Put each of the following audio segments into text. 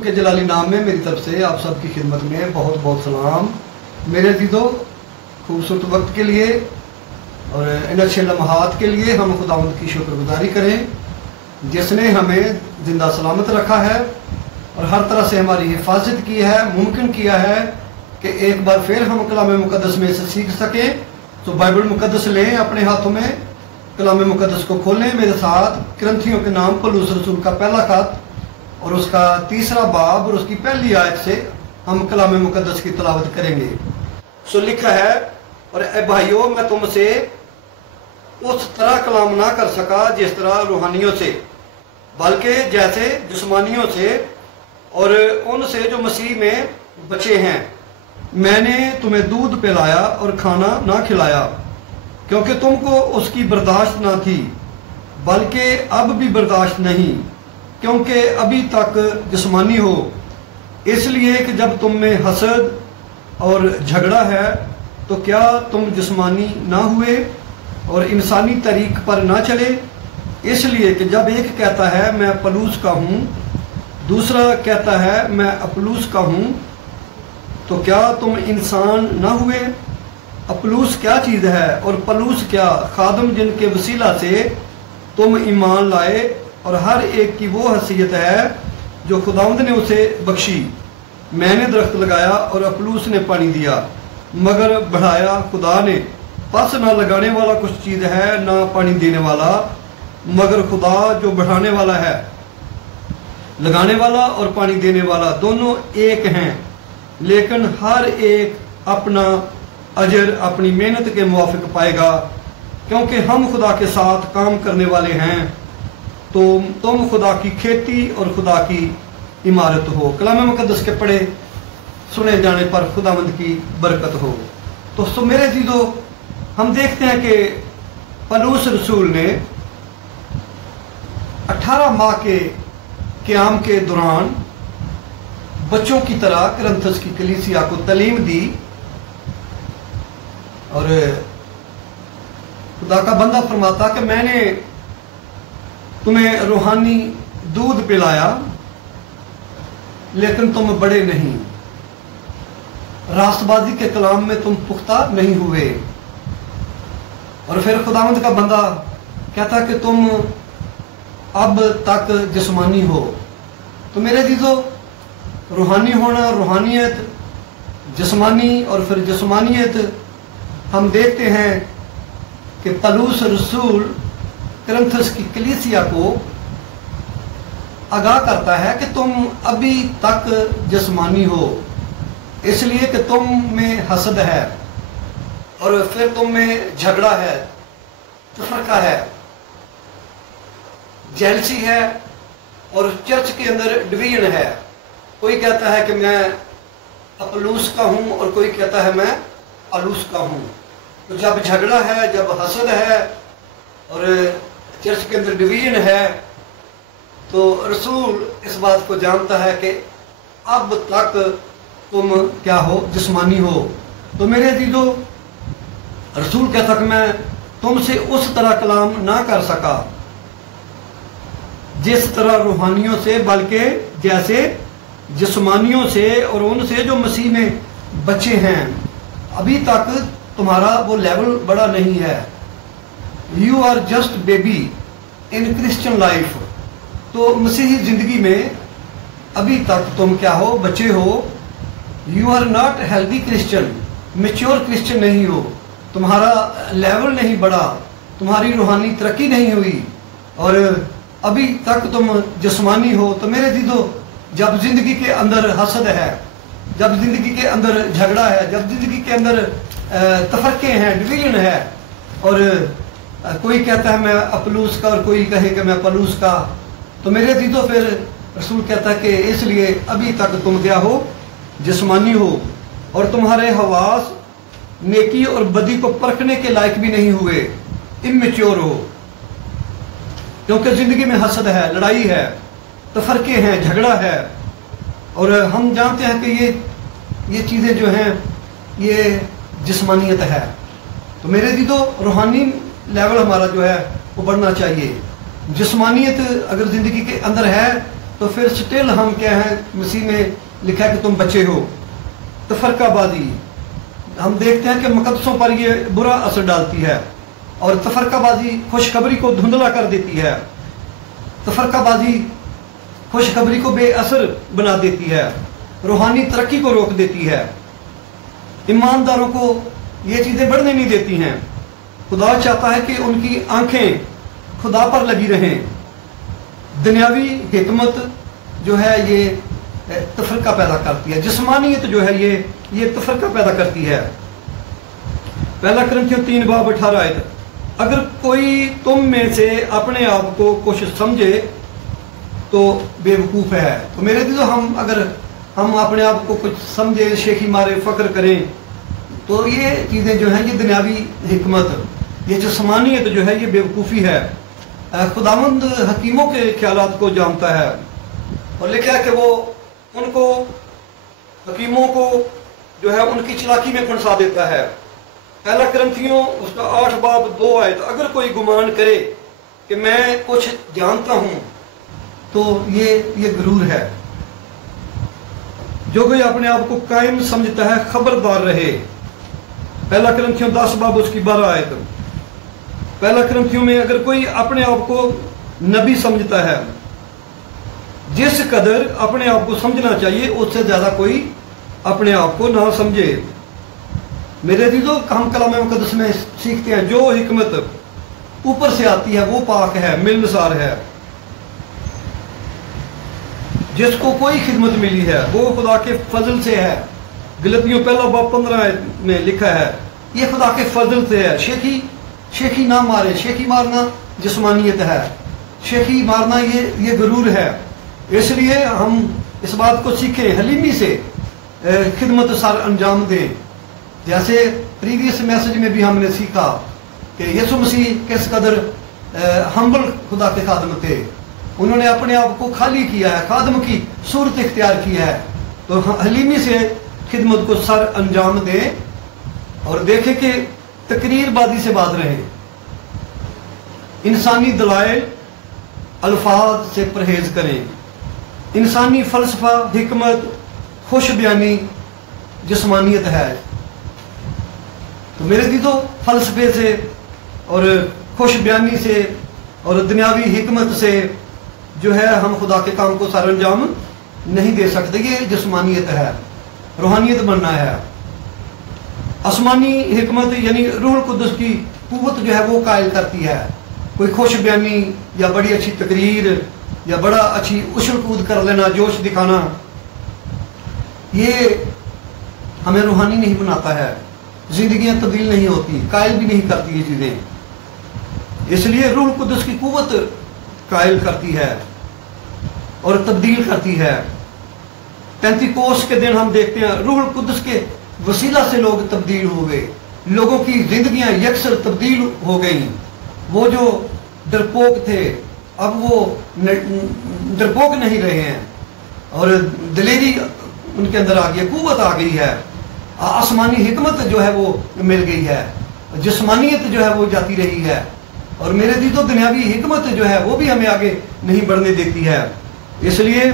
यीशु के जलाली नाम में मेरी तरफ से आप सबकी खिदमत में बहुत बहुत सलाम। मेरे अज़ीज़ों, खूबसूरत वक्त के लिए और इन अच्छे लम्हात के लिए हम खुदावंद की शुक्रगुजारी करें जिसने हमें ज़िंदा सलामत रखा है और हर तरह से हमारी हिफाजत की है, मुमकिन किया है कि एक बार फिर हम कलाम मुक़द्दस में से सीख सकें। तो बाइबल मुक़द्दस लें अपने हाथों में, कलाम मुक़द्दस को खोलें मेरे साथ। कुरिन्थियों के नाम पौलुस रसूल का पहला खत और उसका 3रा बाब और उसकी पहली आयत से हम कलाम मुक़द्दस की तिलावत करेंगे। सो लिखा है, और ए भाइयों, मैं तुमसे उस तरह कलाम ना कर सका जिस तरह रूहानियों से, बल्कि जैसे जिस्मानियों से और उनसे जो मसीह में बचे हैं। मैंने तुम्हें दूध पिलाया और खाना ना खिलाया, क्योंकि तुमको उसकी बर्दाश्त ना थी, बल्कि अब भी बर्दाश्त नहीं, क्योंकि अभी तक जिस्मानी हो। इसलिए कि जब तुम में हसद और झगड़ा है तो क्या तुम जिस्मानी ना हुए और इंसानी तरीक पर ना चले। इसलिए कि जब एक कहता है मैं पलूस का हूँ, दूसरा कहता है मैं अपुल्लोस का हूँ, तो क्या तुम इंसान ना हुए। अपुल्लोस क्या चीज़ है और पलूस क्या, खादम जिनके वसीला से तुम ईमान लाए, और हर एक की वो हैसियत है जो खुदावंद ने उसे बख्शी। मैंने दरख्त लगाया और अपुल्लोस ने पानी दिया, मगर बढ़ाया खुदा ने। पस ना लगाने वाला कुछ चीज़ है ना पानी देने वाला, मगर खुदा जो बढ़ाने वाला है। लगाने वाला और पानी देने वाला दोनों एक हैं, लेकिन हर एक अपना अजर अपनी मेहनत के मुवाफिक पाएगा, क्योंकि हम खुदा के साथ काम करने वाले हैं। तो तुम खुदा की खेती और खुदा की इमारत हो। कलाम मुक़द्दस के पढ़े सुने जाने पर खुदावंद की बरकत हो। तो मेरे अज़ीज़ों, हम देखते हैं कि पौलुस रसूल ने 18 माह के क़याम के दौरान बच्चों की तरह कुरिन्थस की कलीसिया को तालीम दी, और खुदा का बंदा फरमाता कि मैंने तुम्हें रूहानी दूध पिलाया, लेकिन तुम बड़े नहीं, रास्तबाजी के कलाम में तुम पुख्ता नहीं हुए। और फिर खुदावंद का बंदा कहता कि तुम अब तक जिस्मानी हो। तो मेरे अज़ीज़ों, रूहानी होना, रूहानियत, जिस्मानी और फिर जिस्मानियत, हम देखते हैं कि पौलुस रसूल कुरिन्थस की कलीसिया को आगाह करता है कि तुम अभी तक जिस्मानी हो, इसलिए कि तुम में हसद है और फिर तुम में झगड़ा है, तफरका है, जेलसी है, और चर्च के अंदर डिवीजन है। कोई कहता है कि मैं अपुल्लोस का हूँ और कोई कहता है मैं पौलुस का हूँ। तो जब झगड़ा है, जब हसद है और चर्च के अंदर डिवीजन है, तो रसूल इस बात को जानता है कि अब तक तुम क्या हो, जिस्मानी हो। तो मेरे अज़ीज़ों, रसूल कहता कि मैं तुमसे उस तरह कलाम ना कर सका जिस तरह रूहानियों से, बल्कि जैसे जिस्मानियों से और उनसे जो मसीह में बच्चे हैं। अभी तक तुम्हारा वो लेवल बड़ा नहीं है। You are just baby in Christian life. तो मसीही जिंदगी में अभी तक तुम क्या हो, बच्चे हो। You are not healthy Christian, mature Christian नहीं हो, तुम्हारा लेवल नहीं बढ़ा, तुम्हारी रूहानी तरक्की नहीं हुई, और अभी तक तुम जिस्मानी हो। तो मेरे अज़ीज़ों, जब जिंदगी के अंदर हसद है, जब जिंदगी के अंदर झगड़ा है, जब जिंदगी के अंदर तफरके हैं, डिवीजन है, और कोई कहता है मैं अपुल्लोस का और कोई कहे कि मैं पौलुस का, तो मेरे अज़ीज़ों, फिर रसूल कहता है कि इसलिए अभी तक तुम क्या हो, जिस्मानी हो, और तुम्हारे हवास नेकी और बदी को परखने के लायक भी नहीं हुए, इमेच्योर हो। क्योंकि जिंदगी में हसद है, लड़ाई है, तफरके हैं, झगड़ा है, और हम जानते हैं कि ये चीज़ें जो हैं ये जिस्मानियत है। तो मेरे अज़ीज़ों, रूहानी लेवल हमारा जो है वो बढ़ना चाहिए। जिस्मानियत अगर ज़िंदगी के अंदर है تو پھر سٹل ہم کیا ہیں، مسیح میں لکھا ہے کہ تم بچے ہو۔ تفرقہ بازی ہم دیکھتے ہیں کہ مقدسوں پر یہ برا اثر ڈالتی ہے، اور تفرقہ بازی خوشخبری کو دھندلا کر دیتی ہے، تفرقہ بازی خوشخبری کو بے اثر بنا دیتی ہے، روحانی ترقی کو روک دیتی ہے، ایمانداروں کو یہ چیزیں بڑھنے نہیں دیتی ہیں۔ خدا چاہتا ہے کہ ان کی آنکھیں خدا پر لگی رہیں۔ دنیاوی حکمت جو ہے یہ تفرقہ پیدا کرتی ہے، جسمانیت جو ہے یہ تفرقہ پیدا کرتی ہے۔ پہلا کرنتھیوں 3 باب 18 آیت، اگر کوئی تم میں سے اپنے آپ کو کچھ سمجھے تو بے وقوف ہے۔ تو میرے دیدو، اگر ہم اپنے آپ کو کچھ سمجھے، شیخی مارے، فخر کریں، تو یہ چیزیں جو ہیں یہ دنیاوی حکمت، یہ جسمانیت جو ہے یہ بے وقوفی ہے۔ خداوند حکیموں کے خیالات کو جانتا ہے، اور لکھا ہے کہ وہ ان کو، حکیموں کو جو ہے ان کی چلاکی میں پھنسا دیتا ہے۔ پہلا کرنتھیوں اس کا 8 باب 2 آیت، اگر کوئی گمان کرے کہ میں کچھ جانتا ہوں تو یہ غرور ہے۔ جو کوئی اپنے آپ کو قائم سمجھتا ہے خبردار رہے۔ پہلا کرنتھیوں 10 باب اس کی 12 آیت، پہلا کرنتھیوں میں اگر کوئی اپنے آپ کو نبی سمجھتا ہے، جس قدر اپنے آپ کو سمجھنا چاہیے اس سے زیادہ کوئی اپنے آپ کو نہ سمجھے۔ میرے عزیزو، ہم کلام مقدس میں سیکھتے ہیں جو حکمت اوپر سے آتی ہے وہ پاک ہے، ملنسار ہے۔ جس کو کوئی خدمت ملی ہے وہ خدا کے فضل سے ہے۔ گلتیوں پہلا باب 15 آیت میں لکھا ہے یہ خدا کے فضل سے ہے۔ شیخی نہ مارے، شیخی مارنا جسمانیت ہے، شیخی مارنا یہ غرور ہے۔ اس لیے ہم اس بات کو سیکھیں، حلیمی سے خدمت سر انجام دیں۔ جیسے پریویس میسج میں بھی ہم نے سیکھا کہ یسوع مسیح کس قدر ہمبل خدا کے خادم تھے، انہوں نے اپنے آپ کو خالی کیا ہے، خادم کی صورت اختیار کیا ہے۔ تو حلیمی سے خدمت کو سر انجام دیں، اور دیکھیں کہ تقریر بازی سے باز رہیں، انسانی دلائل الفاظ سے پرہیز کریں۔ انسانی فلسفہ، حکمت، خوش بیانی جسمانیت ہے۔ تو میرے دیدو، فلسفے سے اور خوش بیانی سے اور دنیاوی حکمت سے جو ہے ہم خدا کے کام کو سر انجام نہیں دے سکتے۔ یہ جسمانیت ہے، روحانیت بننا ہے۔ آسمانی حکمت یعنی روح القدس کی قوت جو ہے وہ قائل کرتی ہے۔ کوئی خوش بیانی یا بڑی اچھی تقریر یا بڑا اچھی اچھل کود کر لینا، جوش دکھانا، یہ ہمیں روحانی نہیں بناتا ہے، زندگیاں تبدیل نہیں ہوتی، قائل بھی نہیں کرتی یہ چیزیں۔ اس لیے روح القدس کی قوت قائل کرتی ہے اور تبدیل کرتی ہے۔ پینتیکوس کے دن ہم دیکھتے ہیں روح القدس کے وسیلہ سے لوگ تبدیل ہو گئے، لوگوں کی زندگیاں یکسر تبدیل ہو گئیں۔ وہ جو ڈرپوک تھے اب وہ ڈرپوک نہیں رہے ہیں، اور دلیری ان کے اندر آ گئی، قوت آ گئی ہے، آسمانی حکمت جو ہے وہ مل گئی ہے، جسمانیت جو ہے وہ جاتی رہی ہے، اور میرے دیدو دنیاوی حکمت جو ہے وہ بھی ہمیں آگے نہیں بڑھنے دیتی ہے۔ اس لیے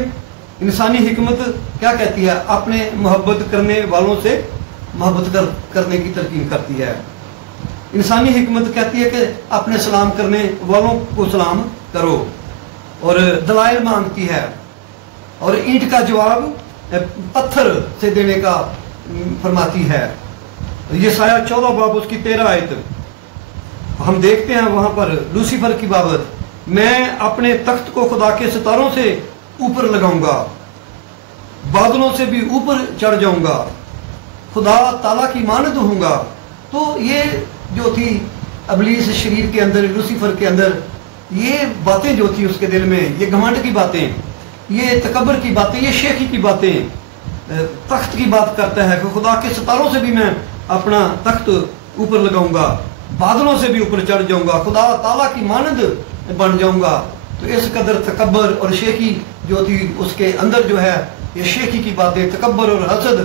انسانی حکمت کیا کہتی ہے؟ اپنے محبت کرنے والوں سے محبت کرنے کی تلقین کرتی ہے۔ انسانی حکمت کہتی ہے کہ اپنے سلام کرنے والوں کو سلام کرو، اور دلائل مانگتی ہے، اور اینٹ کا جواب پتھر سے دینے کا فرماتی ہے۔ یہ سایہ 14 باب اس کی 13 آیت ہم دیکھتے ہیں وہاں پر لوسیفر کی بابت، میں اپنے تخت کو خدا کے ستاروں سے اوپر لگاؤں گا، بادلوں سے بھی اوپر چڑھ جاؤں گا، خدا تعالیٰ کی مانند ہوں گا۔ تو یہ جو تھی ابلیس شریر کے اندر، لوسیفر کے اندر، یہ باتیں جو تھی اس کے دل میں، یہ گھمنڈ کی باتیں، یہ تکبر کی باتیں، یہ شیخی کی باتیں، تخت کی بات کرتا ہے کہ خدا کے ستاروں سے بھی میں اپنا تخت اوپر لگاؤں گا، بادلوں سے بھی اوپر چڑھ جاؤں گا، خدا تعالیٰ کی مانند بن جاؤں گا۔ تو اس قدر تکبر اور شیخی جو تھی اس کے اندر جو ہے، یہ شیخی کی باتیں، تکبر اور حسد،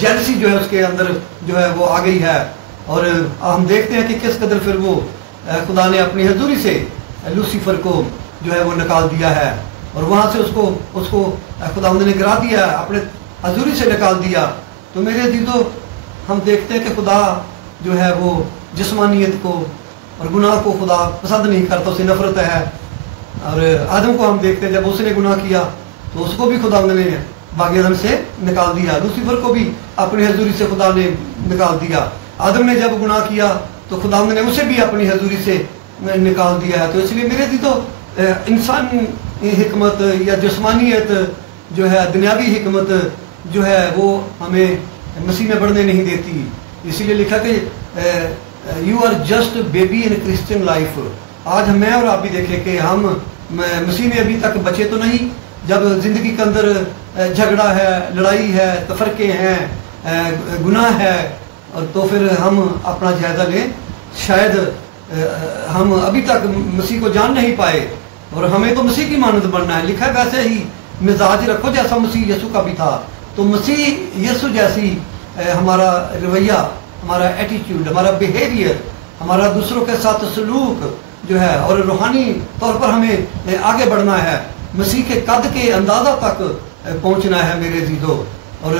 جیلسی جو ہے اس کے اندر جو ہے وہ آ گئی ہے۔ اور ہم دیکھتے ہیں کہ کس قدر پھر وہ خدا نے اپنی حضوری سے لوسیفر کو جو ہے وہ نکال دیا ہے، और वहाँ से उसको खुदावंद ने गिरा दिया, अपने हजूरी से निकाल दिया। तो मेरे अजीजों, हम देखते हैं कि खुदा जो है वो जिस्मानियत को और गुनाह को खुदा पसंद नहीं करता, उससे नफरत है। और आदम को हम देखते हैं, जब उसने गुनाह किया तो उसको भी खुदा ने बागी आदम से निकाल दिया। लूसीफर को भी अपनी हजूरी से खुदा ने निकाल दिया। आदम ने जब गुनाह किया तो खुदा ने उसे भी अपनी हजूरी से निकाल दिया है। तो इसलिए मेरे जी तो इंसान हिकमत या जिस्मानियत जो है, दुनियावी हिकमत जो है वो हमें मसीह में बढ़ने नहीं देती। इसीलिए लिखा कि you are just baby in Christian life. आज मैं और आप भी देखें कि हम मसीह में अभी तक बचे तो नहीं। जब जिंदगी के अंदर झगड़ा है, लड़ाई है, तफरके हैं, गुनाह है, और तो फिर हम अपना जायजा लें। शायद हम अभी तक मसीह को जान नहीं पाए और हमें तो मसीह की मानद बनना है। लिखा है वैसे ही मिजाज रखो जैसा मसीह यीशु का भी था। तो मसीह यीशु जैसी हमारा रवैया, हमारा एटीट्यूड, हमारा बिहेवियर, हमारा दूसरों के साथ सलूक जो है, और रूहानी तौर पर हमें आगे बढ़ना है, मसीह के कद के अंदाजा तक पहुंचना है मेरे अजीजों। और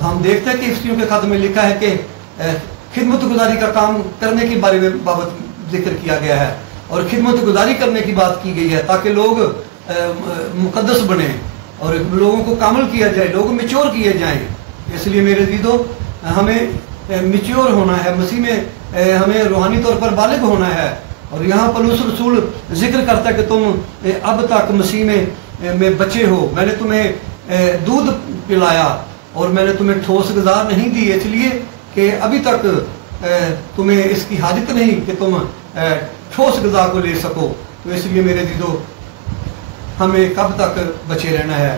हम देखते हैं कि इफ्तियों के खत में लिखा है कि खिदमत गुजारी का काम करने के बारे में बाबत जिक्र किया गया है और खिदमत गुजारी करने की बात की गई है, ताकि लोग मुकद्दस बने और लोगों को कामल किया जाए, लोग मैच्योर किए जाएं। इसलिए मेरे अजीजों, हमें मैच्योर होना है मसीह में, हमें रूहानी तौर पर बालिग होना है। और यहाँ पौलुस रसूल जिक्र करता है कि तुम अब तक मसीह में बचे हो, मैंने तुम्हें दूध पिलाया और मैंने तुम्हें ठोस ग़िज़ा नहीं दी, इसलिए कि अभी तक तुम्हें इसकी हाजत नहीं कि तुम ठोस ग़िज़ा को ले सको। तो इसलिए मेरे अजीजों, हमें कब तक बचे रहना है।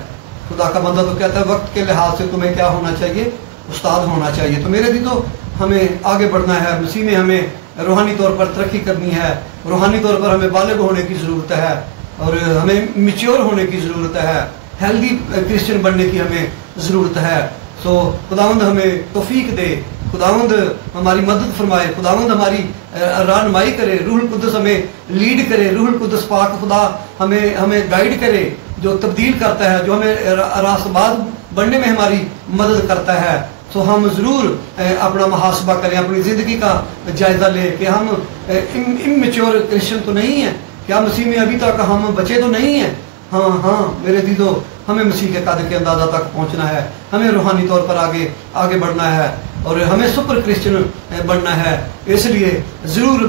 खुदा का बंदा तो कहता है वक्त के लिहाज से तुम्हें क्या होना चाहिए, उस्ताद होना चाहिए। तो मेरे अजीजों, हमें आगे बढ़ना है मसीह में, हमें रूहानी तौर पर तरक्की करनी है, रूहानी तौर पर हमें बालिग होने की ज़रूरत है और हमें मैच्योर होने की ज़रूरत है, हेल्दी क्रिश्चियन बनने की हमें ज़रूरत है। सो खुदावंद हमें तौफीक दे, खुदावंद हमारी मदद फरमाए, खुदावंद हमारी रहनुमाई करे, रूहुल कुद्दस हमें लीड करे, रूहुल कुद्दस पाक खुदा हमें गाइड करे, जो तब्दील करता है, जो हमें रास्तबाज बनने में हमारी मदद करता है। तो हम ज़रूर अपना मुहासबा करें, अपनी ज़िंदगी का जायज़ा लें कि हम इमैच्योर क्रिश्चियन तो नहीं है, क्या मसीह में अभी तक हम बचे तो नहीं हैं। हाँ मेरे दीदो, हमें मसीह के कद के अंदाज़ा तक पहुंचना है, हमें रूहानी तौर पर आगे बढ़ना है और हमें सुपर क्रिश्चियन बनना है। इसलिए ज़रूर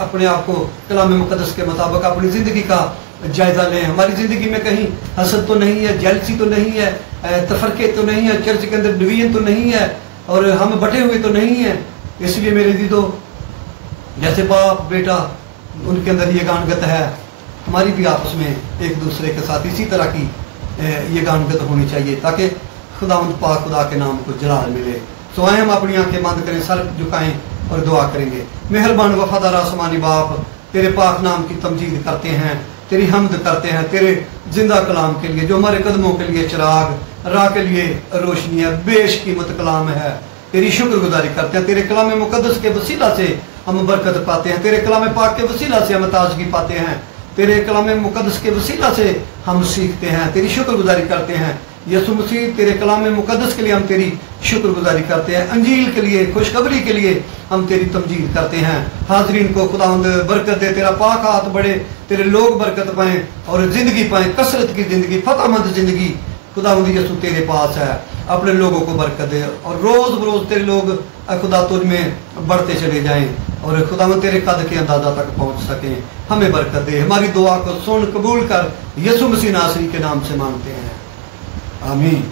अपने आप को कलाम मुक़द्दस के मुताबिक अपनी ज़िंदगी का जायज़ा लें। हमारी ज़िंदगी में कहीं हसद तो नहीं है, जेलसी तो नहीं है, तफरके तो नहीं है, चर्च के अंदर डिवीजन तो नहीं है और हम बटे हुए तो नहीं है। इसलिए मेरे दीदो, जैसे बाप बेटा उनके अंदर ये गानगत है, हमारी भी आपस में एक दूसरे के साथ इसी तरह की ये गानगत होनी चाहिए, ताकि खुदावंद पाक खुदा के नाम को जलाल मिले। तो आए हम अपनी आंखें बंद करें, सर झुकाएं और दुआ करेंगे। मेहरबान वफादार आसमानी बाप, तेरे पाक नाम की तमजीद करते हैं, तेरी हमद करते हैं, तेरे जिंदा कलाम के लिए जो हमारे कदमों के लिए चिराग, राह के लिए रोशनी है, बेशकीमत कलाम है। तेरी शुक्रगुजारी करते हैं, तेरे कलाम मुक़द्दस के वसीला से हम बरकत पाते हैं, तेरे कलाम पाक के वसीला से हम ताजगी पाते हैं, तेरे कलाम मुक़द्दस के वसीला से हम सीखते हैं, तेरी शुक्रगुजारी करते हैं। यसु मसीह, तेरे कलाम मुक़द्दस के लिए हम तेरी शुक्रगुजारी करते हैं, अंजील के लिए, खुशखबरी के लिए हम तेरी तमजीद करते हैं। हाजरीन को खुदावंद बरकत दे, तेरा पाक हाथ बढ़े, तेरे लोग बरकत पाएं और ज़िंदगी पाएं, कसरत की ज़िंदगी, फतहमंद ज़िंदगी। खुदावंद यसु तेरे पास है, अपने लोगों को बरकत दे और रोज़ बरोज़ तेरे लोग खुदा तुझ में बढ़ते चले जाएं और खुदावंद तेरे कद के अंदाज़ा तक पहुँच सकें। हमें बरकत दे, हमारी दुआ को सुन कबूल कर, यसु मसीह नासरी के नाम से मांगते हैं, आमीन।